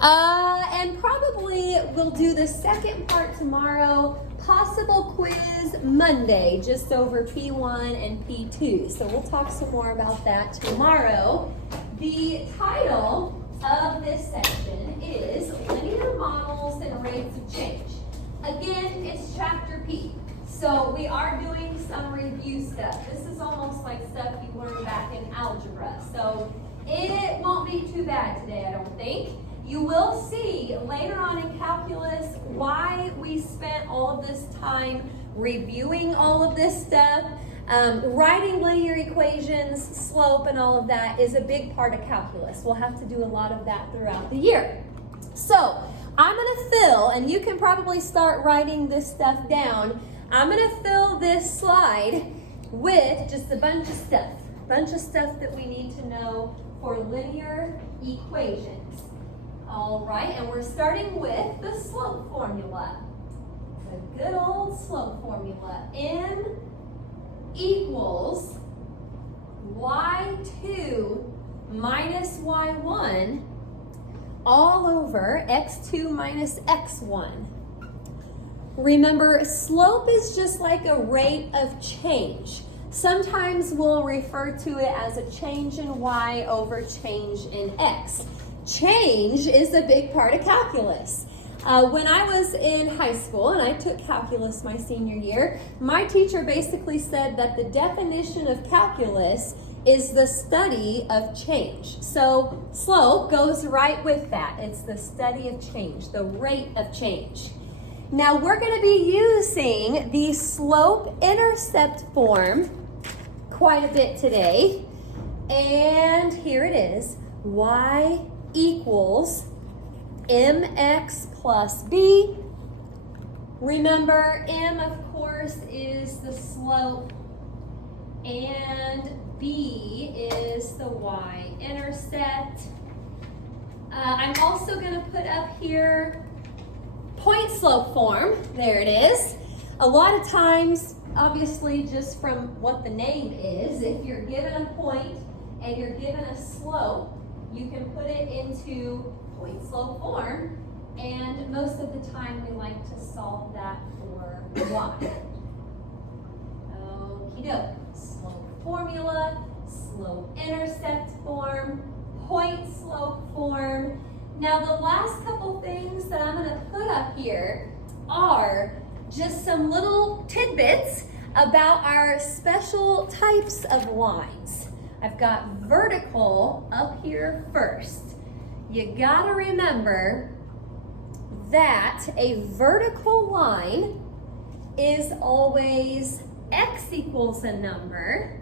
And probably we'll do the second part tomorrow, possible quiz Monday, just over P1 and P2. So we'll talk some more about that tomorrow. The title of this section is Linear Models and Rates of Change. Again, it's chapter P. So we are doing some review stuff. This is almost like stuff you learned back in algebra. So it won't be too bad today, I don't think. You will see later on in calculus why we spent all of this time reviewing all of this stuff. Writing linear equations, slope, and all of that is a big part of calculus. We'll have to do a lot of that throughout the year. So I'm going to fill, and you can probably start writing this stuff down. I'm going to fill this slide with just a bunch of stuff that we need to know for linear equations. All right, and we're starting with the slope formula. The good old slope formula. M equals y2 minus y1 all over x2 minus x1. Remember, slope is just like a rate of change. Sometimes we'll refer to it as a change in y over change in x. Change is a big part of calculus. When I was in high school and I took calculus my senior year, my teacher basically said that the definition of calculus is the study of change. So slope goes right with that. It's the study of change, the rate of change. Now we're going to be using the slope-intercept form quite a bit today. And here it is. Y equals mx plus b. Remember, m, of course, is the slope, and b is the y-intercept. I'm also going to put up here point slope form. There it is. A lot of times, obviously, just from what the name is, if you're given a point and you're given a slope, you can put it into point slope form, and most of the time we like to solve that for y. Okie doke. Slope formula, slope intercept form, point slope form. Now the last couple things that I'm going to put up here are just some little tidbits about our special types of lines. I've got vertical up here first. You gotta remember that a vertical line is always x equals a number,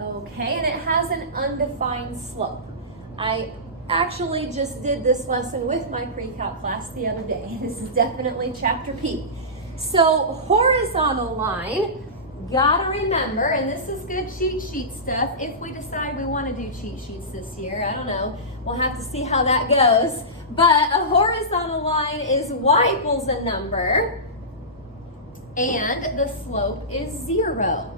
okay, and it has an undefined slope. I actually just did this lesson with my pre-calc class the other day. This is definitely chapter P. So horizontal line, gotta remember, and this is good cheat sheet stuff, if we decide we want to do cheat sheets this year, I don't know, we'll have to see how that goes, but a horizontal line is y equals a number, and the slope is 0.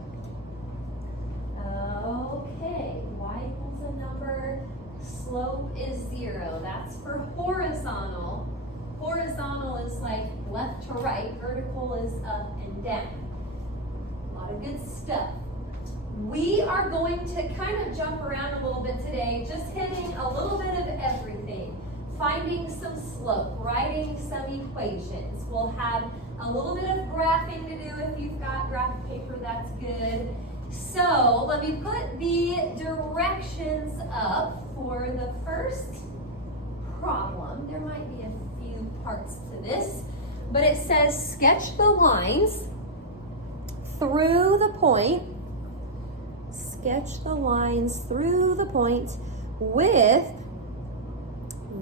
Okay, y equals a number, slope is 0. That's for horizontal. Horizontal is like left to right, vertical is up and down. A lot of good stuff. We are going to kind of jump around a little bit today, just hitting a little bit of everything. Finding some slope, writing some equations. We'll have a little bit of graphing to do. If you've got graph paper, that's good. So let me put the directions up for the first problem. There might be a few parts to this, but it says sketch the lines through the point. Sketch the lines through the point with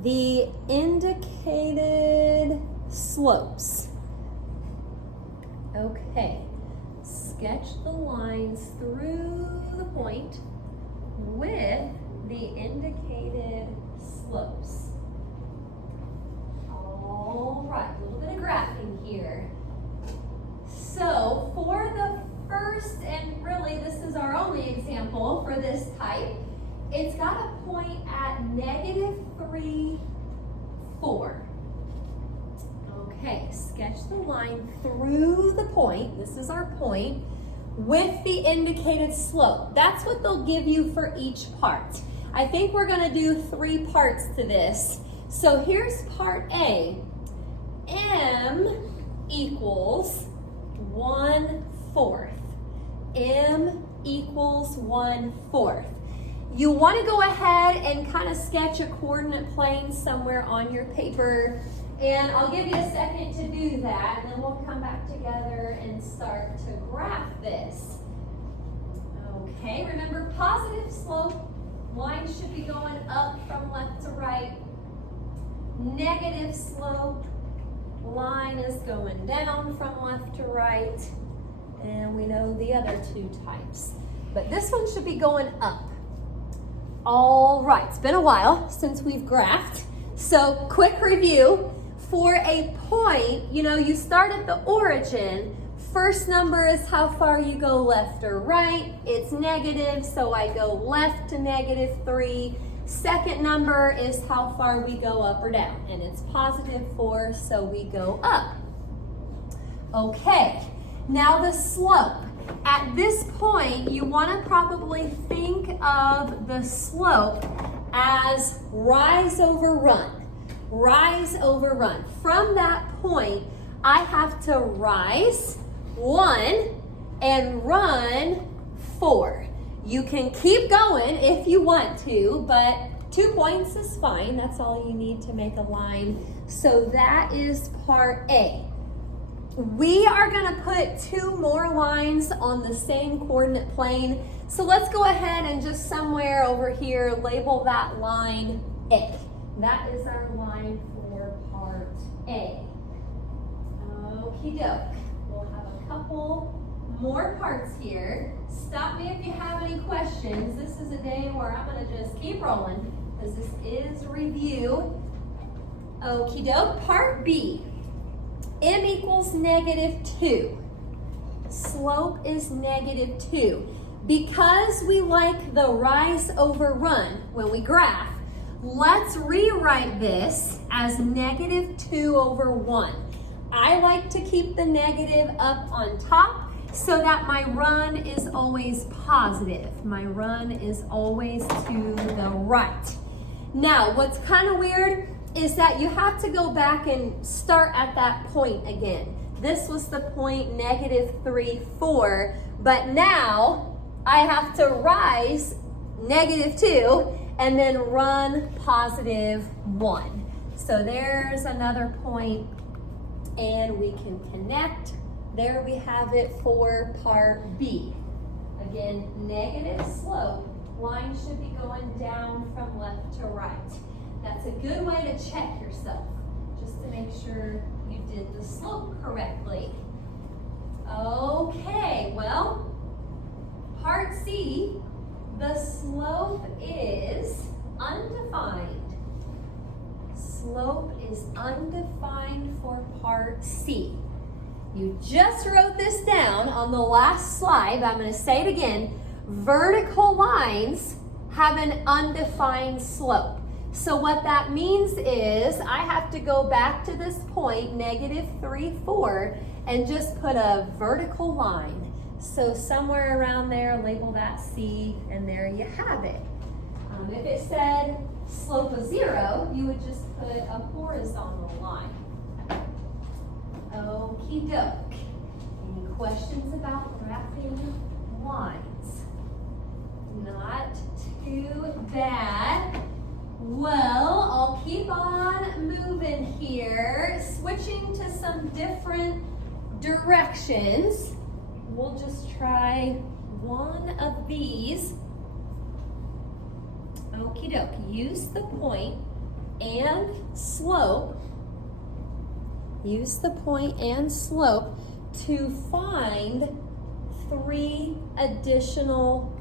the indicated slopes. Okay, sketch the lines through the point with the indicated slopes. All right, a little bit of graphing here. So for the first, and really this is our only example for this type, it's got a point at -3, sketch the line through the point, this is our point, with the indicated slope. That's what they'll give you for each part. I think we're gonna do 3 parts to this. So here's part A. M equals 1/4. M equals 1/4. You want to go ahead and kind of sketch a coordinate plane somewhere on your paper, and I'll give you a second to do that, and then we'll come back together and start to graph this. Okay, remember positive slope, line should be going up from left to right. Negative slope, line is going down from left to right, and we know the other 2 types. But this one should be going up. All right, it's been a while since we've graphed. So quick review, for a point, you start at the origin. First number is how far you go left or right. It's negative, so I go left to -3. Second number is how far we go up or down, and it's +4, so we go up. Okay, now the slope. At this point, you want to probably think of the slope as rise over run. Rise over run. From that point, I have to rise 1 and run 4. You can keep going if you want to, but 2 points is fine. That's all you need to make a line. So that is part A. We are going to put 2 more lines on the same coordinate plane. So let's go ahead and just somewhere over here label that line A. That is our line for part A. Okie doke. We'll have a couple more parts here. Stop me if you have any questions. This is a day where I'm going to just keep rolling because this is review. Okie doke. Part B. M equals -2. Slope is -2. Because we like the rise over run when we graph, let's rewrite this as -2/1. I like to keep the negative up on top so that my run is always positive. My run is always to the right. Now, what's kind of weird is that you have to go back and start at that point again. This was the point -3, 4, but now I have to rise -2 and then run +1. So there's another point, and we can connect. There we have it for part B. Again, negative slope, line should be going down from left to right. That's a good way to check yourself, just to make sure you did the slope correctly. Okay, well, part C, the slope is undefined. Slope is undefined for part C. You just wrote this down on the last slide, but I'm going to say it again. Vertical lines have an undefined slope. So what that means is I have to go back to this point, -3, 4, and just put a vertical line. So somewhere around there, label that C, and there you have it. If it said slope of 0, you would just put a horizontal line. Okie doke. Any questions about graphing lines? Not too bad. Well, I'll keep on moving here, switching to some different directions. We'll just try one of these. Okie doke. Use the point and slope. Use the point and slope to find 3 additional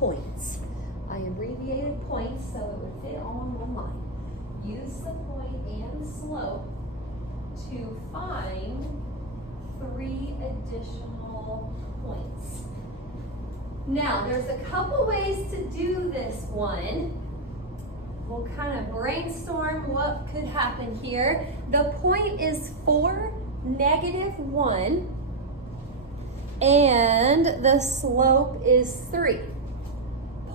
points. I abbreviated points so it would fit all in one line. Use the point and slope to find 3 additional points. Now, there's a couple ways to do this one. We'll kind of brainstorm what could happen here. The point is 4 -1, and the slope is 3.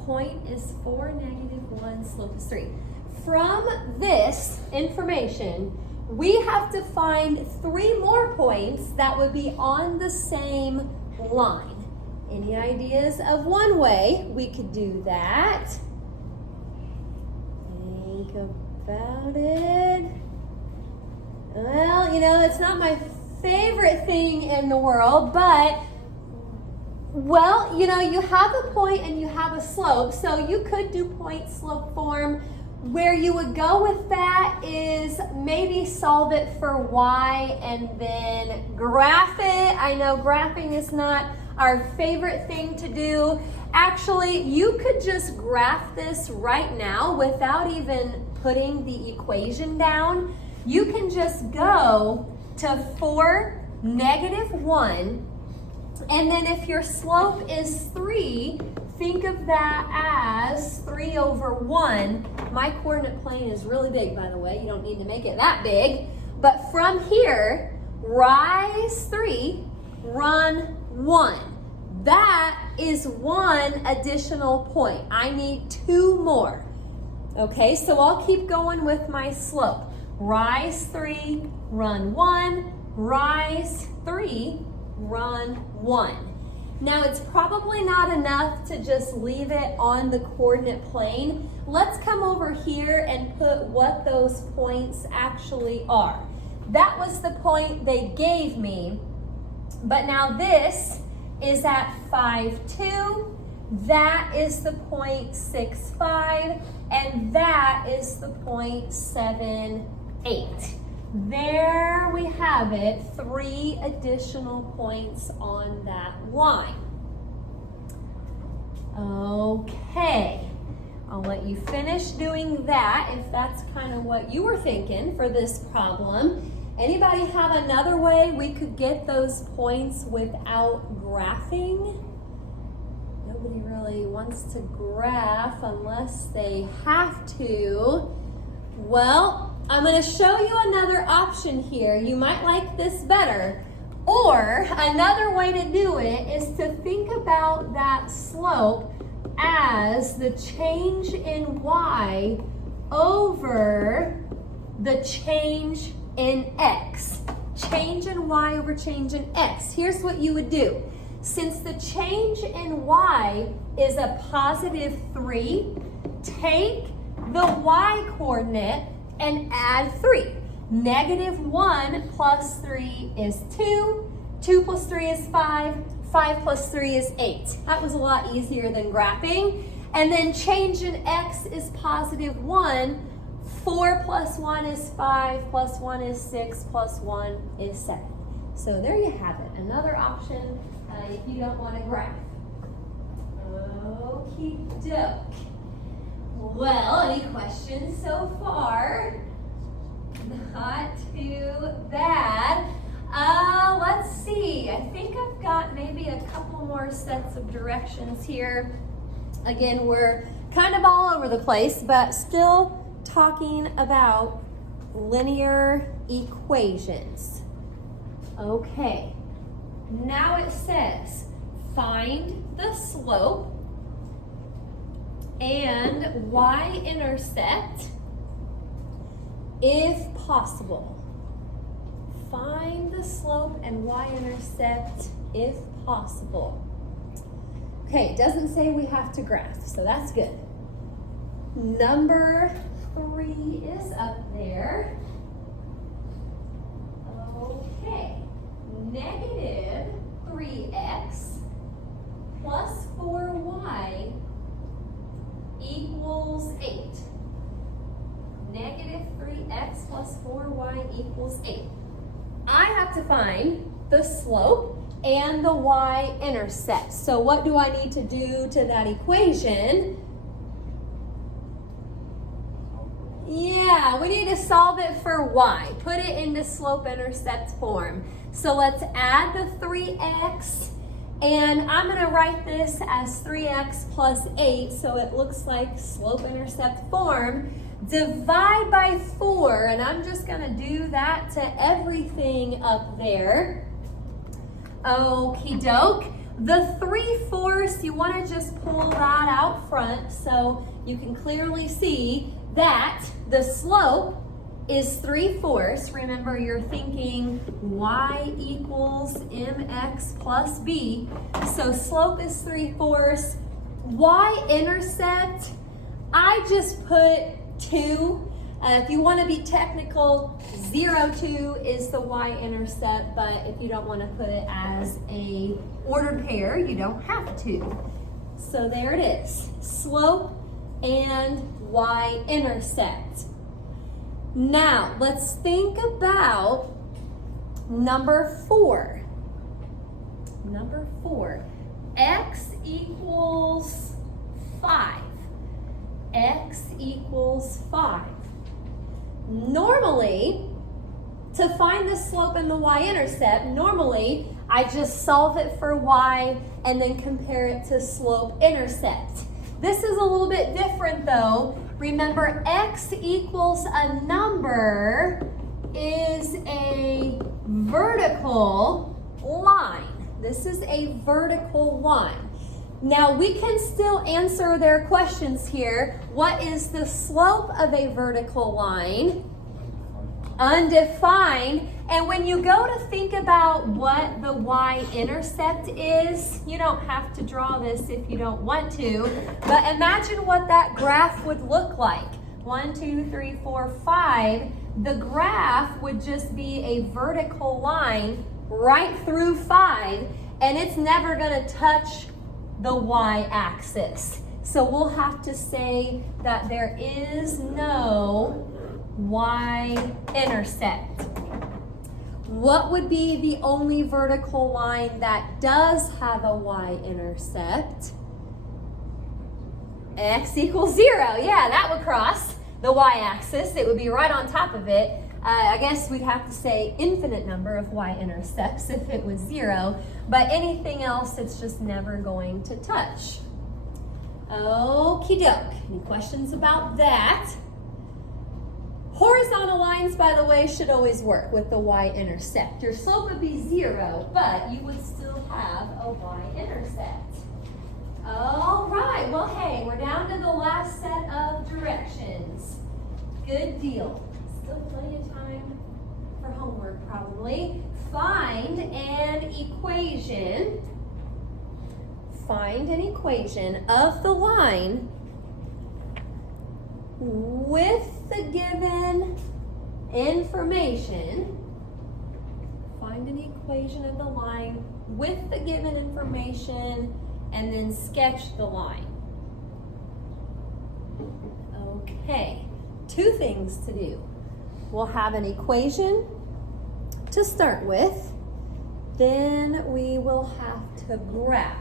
Point is 4, -1, slope is 3. From this information, we have to find 3 more points that would be on the same line. Any ideas of one way we could do that? Think about it. Well, you know, it's not my favorite thing in the world, but, well, you know, you have a point and you have a slope, so you could do point slope form. Where you would go with that is maybe solve it for y and then graph it. I know graphing is not our favorite thing to do. Actually, you could just graph this right now without even putting the equation down. You can just go to 4, -1, and then if your slope is 3, think of that as 3 over 1. My coordinate plane is really big, by the way. You don't need to make it that big. But from here, rise 3, run 1. That is 1 additional point. I need 2 more. Okay, so I'll keep going with my slope. Rise 3, run 1, rise 3, run 1. Now it's probably not enough to just leave it on the coordinate plane. Let's come over here and put what those points actually are. That was the point they gave me, but now this is at 5, 2. That is the point 6, 5, and that is the point 7, 8. There we have it, 3 additional points on that line. Okay, I'll let you finish doing that if that's kind of what you were thinking for this problem. Anybody have another way we could get those points without graphing? Nobody really wants to graph unless they have to. Well, I'm going to show you another option here. You might like this better. Or another way to do it is to think about that slope as the change in y over the change in x. Change in y over change in x. Here's what you would do. Since the change in y is a positive 3, take the y coordinate and add 3. -1 plus 3 is 2. 2 plus 3 is 5. 5 plus 3 is 8. That was a lot easier than graphing. And then change in x is positive 1. 4 plus 1 is 5, plus 1 is 6, plus 1 is 7. So there you have it. Another option if you don't want to graph. Okie doke. Well, any questions so far? Not too bad. Let's see. I think I've got maybe a couple more sets of directions here. Again, we're kind of all over the place, but still talking about linear equations. Okay. Now it says, find the slope and y-intercept if possible. Find the slope and y-intercept if possible. Okay, it doesn't say we have to graph, so that's good. Number 3 is up there. Okay, -3x plus 4y equals 8. -3x plus 4y equals 8. I have to find the slope and the y-intercept. So what do I need to do to that equation? Yeah, we need to solve it for y. Put it into slope-intercept form. So let's add the 3x, and I'm going to write this as 3x plus 8, so it looks like slope-intercept form. divide by 4, and I'm just going to do that to everything up there. Okie doke. The 3/4, you want to just pull that out front so you can clearly see that the slope is 3/4. Remember, you're thinking y equals mx plus b. So slope is 3/4. Y-intercept, I just put 2. If you want to be technical, 0, 2 is the y-intercept, but if you don't want to put it as a ordered pair, you don't have to. So there it is, slope and y-intercept. Now, let's think about number 4. Number 4, x equals 5. X equals 5. Normally, to find the slope and the y-intercept, normally I just solve it for y and then compare it to slope-intercept. This is a little bit different though. Remember, x equals a number is a vertical line. This is a vertical line. Now we can still answer their questions here. What is the slope of a vertical line? Undefined. And when you go to think about what the y-intercept is, you don't have to draw this if you don't want to, but imagine what that graph would look like. 1, 2, 3, 4, 5. The graph would just be a vertical line right through 5, and it's never going to touch the y-axis. So we'll have to say that there is no y-intercept. What would be the only vertical line that does have a y-intercept? X equals 0. Yeah, that would cross the y-axis. It would be right on top of it. I guess we'd have to say infinite number of y-intercepts if it was 0, but anything else it's just never going to touch. Okie doke. Any questions about that? Horizontal lines, by the way, should always work with the y-intercept. Your slope would be 0, but you would still have a y-intercept. All right, well, hey, we're down to the last set of directions. Good deal. Still plenty of time for homework, probably. Find an equation. Find an equation of the line with the given information. Find an equation of the line with the given information and then sketch the line. Okay, 2 things to do. We'll have an equation to start with, then we will have to graph.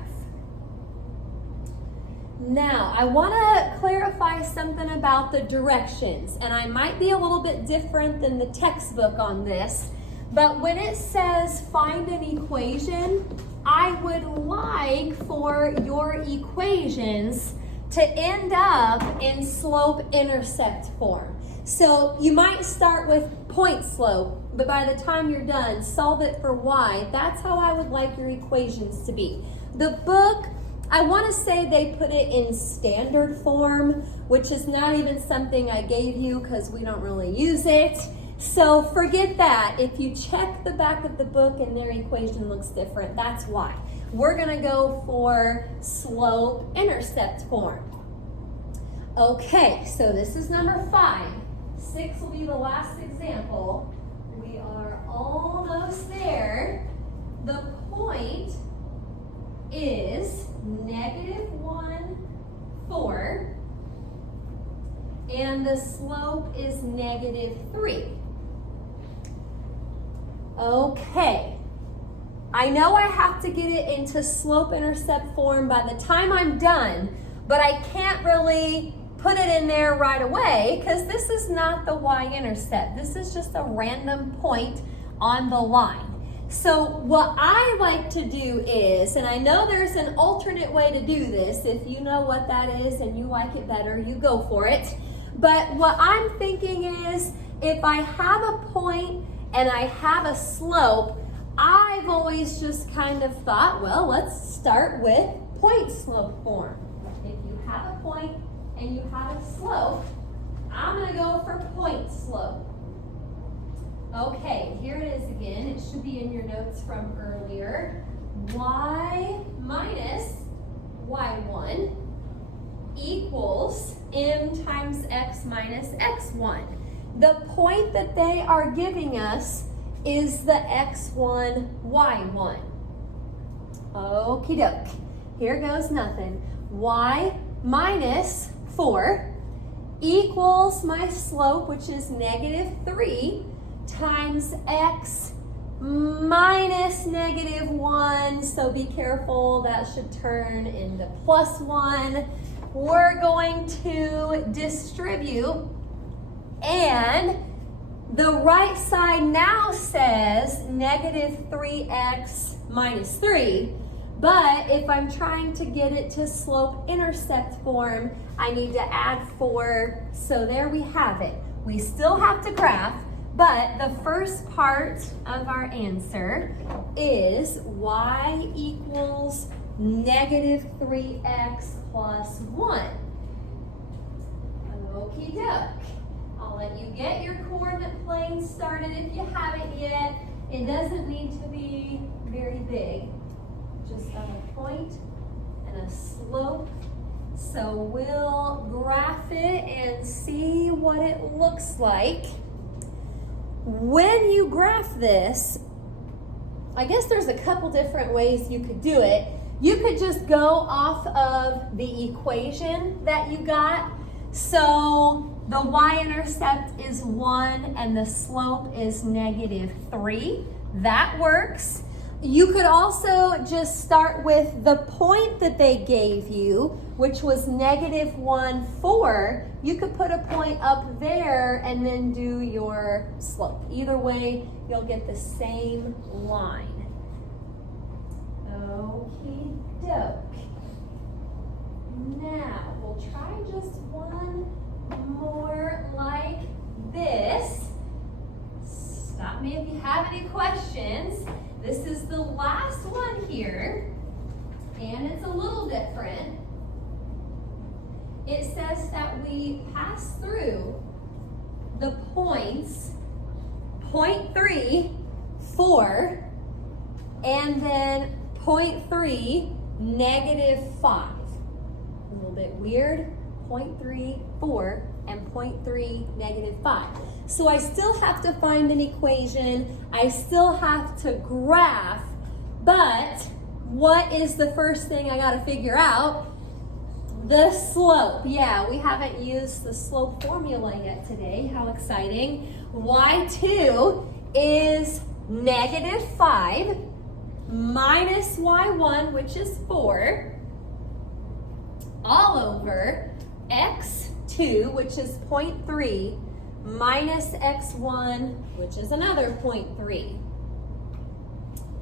Now, I want to clarify something about the directions, and I might be a little bit different than the textbook on this, but when it says find an equation, I would like for your equations to end up in slope-intercept form. So you might start with point slope, but by the time you're done, solve it for y. That's how I would like your equations to be. The book, I want to say they put it in standard form, which is not even something I gave you because we don't really use it. So forget that. If you check the back of the book and their equation looks different, that's why. We're going to go for slope-intercept form. Okay, so this is number 5. 6 will be the last example. We are almost there. The point is -1, 4, and the slope is -3. Okay, I know I have to get it into slope-intercept form by the time I'm done, but I can't really put it in there right away because this is not the y-intercept. This is just a random point on the line. So what I like to do is, and I know there's an alternate way to do this, if you know what that is and you like it better, you go for it. But what I'm thinking is, if I have a point and I have a slope, I've always just kind of thought, well, let's start with point slope form. If you have a point and you have a slope, I'm going to go for point slope. Okay, here it is again. It should be in your notes from earlier. Y minus y1 equals m times x minus x1. The point that they are giving us is the x1, y1. Okie doke. Here goes nothing. Y minus 4 equals my slope, which is -3, times x minus -1. So be careful, that should turn into +1. We're going to distribute, and the right side now says -3x minus 3. But if I'm trying to get it to slope-intercept form, I need to add 4. So there we have it. We still have to graph, but the first part of our answer is y equals -3x plus 1. Okie doke. I'll let you get your coordinate plane started if you haven't yet. It doesn't need to be very big. Just have a point and a slope. So we'll graph it and see what it looks like. When you graph this, I guess there's a couple different ways you could do it. You could just go off of the equation that you got. So the y-intercept is 1 and the slope is -3. That works. You could also just start with the point that they gave you, which was -1, 4. You could put a point up there and then do your slope. Either way, you'll get the same line. Okie doke. Now, we'll try just one more like this. Stop me if you have any questions. This is the last one here, and it's a little different. It says that we pass through the points 0.3, 4, and then 0.3, -5. A little bit weird. 0.3, 4, and 0.3, -5. So I still have to find an equation. I still have to graph, but what is the first thing I got to figure out? The slope. Yeah, we haven't used the slope formula yet today. How exciting. Y2 is -5 minus y1, which is 4, all over x2, which is 0.3, minus x1, which is another 0.3.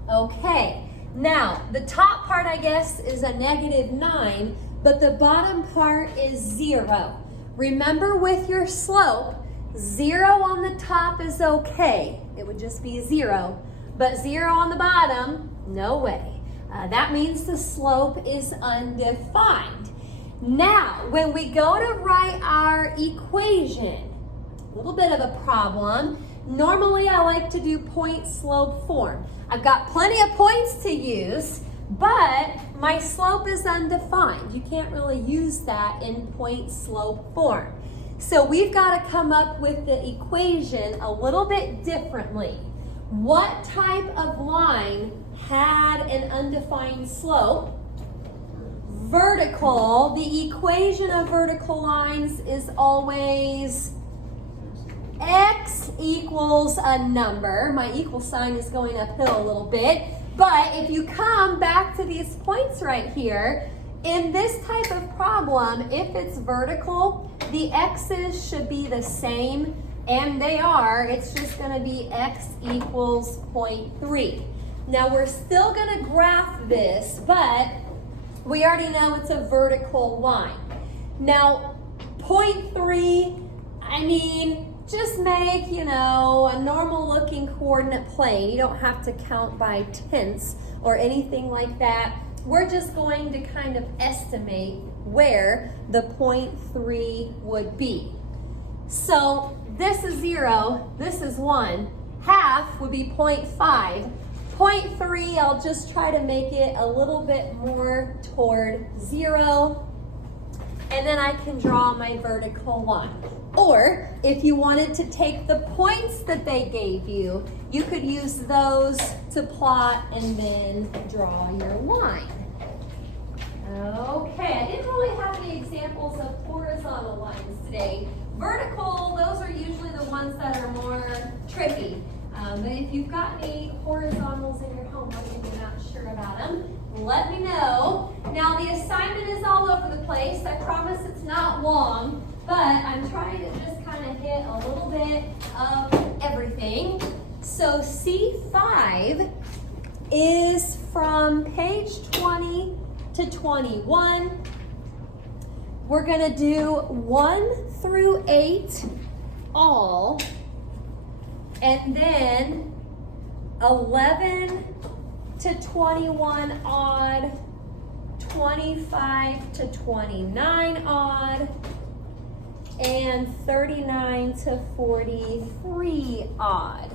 Okay, now the top part, I guess, is a -9, but the bottom part is 0. Remember, with your slope, 0 on the top is okay. It would just be 0, but 0 on the bottom, no way. That means the slope is undefined. Now, when we go to write our equation, a little bit of a problem. Normally, I like to do point slope form. I've got plenty of points to use, but my slope is undefined. You can't really use that in point slope form. So we've got to come up with the equation a little bit differently. What type of line had an undefined slope? Vertical. The equation of vertical lines is always x equals a number. My equal sign is going uphill a little bit. But if you come back to these points right here, in this type of problem, if it's vertical, the x's should be the same, and they are. It's just going to be x equals 0.3. Now we're still going to graph this, but we already know it's a vertical line. Now 0.3 I mean, just make, you know, a normal looking coordinate plane. You don't have to count by tenths or anything like that. We're just going to kind of estimate where the 0.3 would be. So this is 0, this is 1. Half would be 0.5. 0.3, I'll just try to make it a little bit more toward 0. And then I can draw my vertical line. Or if you wanted to take the points that they gave you, you could use those to plot and then draw your line. Okay, I didn't really have any examples of horizontal lines today. Vertical, those are usually the ones that are more tricky. But if you've got any horizontals in your homework and you're not sure about them, let me know. Now the assignment is all over the place. I promise it's not long, but I'm trying to just kind of hit a little bit of everything. So C5 is from page 20 to 21. We're going to do 1 through 8 all, and then 11 to 21 odd, 25 to 29 odd, and 39 to 43 odd.